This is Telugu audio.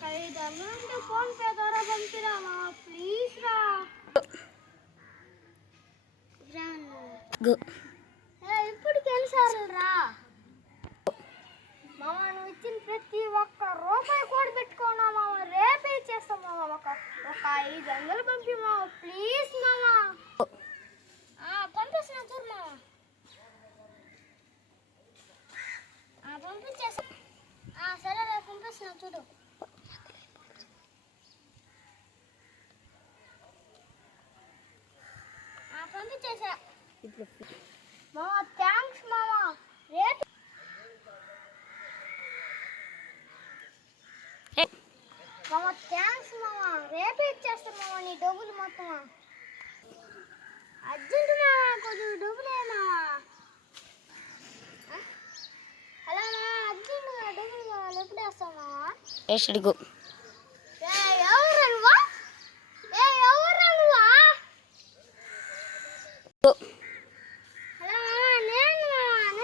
ఫోన్ పే ద్వారా పంపిరా మామ ప్లీజ్ రా. ఇప్పటికి ఎన్నిసార్లు రా మామ, నువ్వు ఇచ్చిన ప్రతి ఒక్క రూపాయి కూడా పెట్టుకున్నా మామ, రేపే ఇచ్చేస్తాం మామ. ఒక 500 పంపి మామ ప్లీజ్ మామ. పంపిస్తున్నా చూడు మామ, పంపించేసా. సరే రేపు పంపిస్తున్నా చూడు. పంపించేసా మామ. థ్యాంక్స్ మామ. రేపు మామ థ్యాంక్స్ మామ, రేపే ఇచ్చేస్తాను మామ నీ డబ్బులు మొత్తం. అర్జెంట్ మామ, కొంచెం డబ్బులే మామ. హలో మామ, అర్జెంట్గా డబ్బులు కావాలి, ఎప్పుడు వేస్తావు మామ? వేసుడుగు ఎవరు నువ్వా? ఎవరు నువ్వా? హలో మామ, నేను మామ.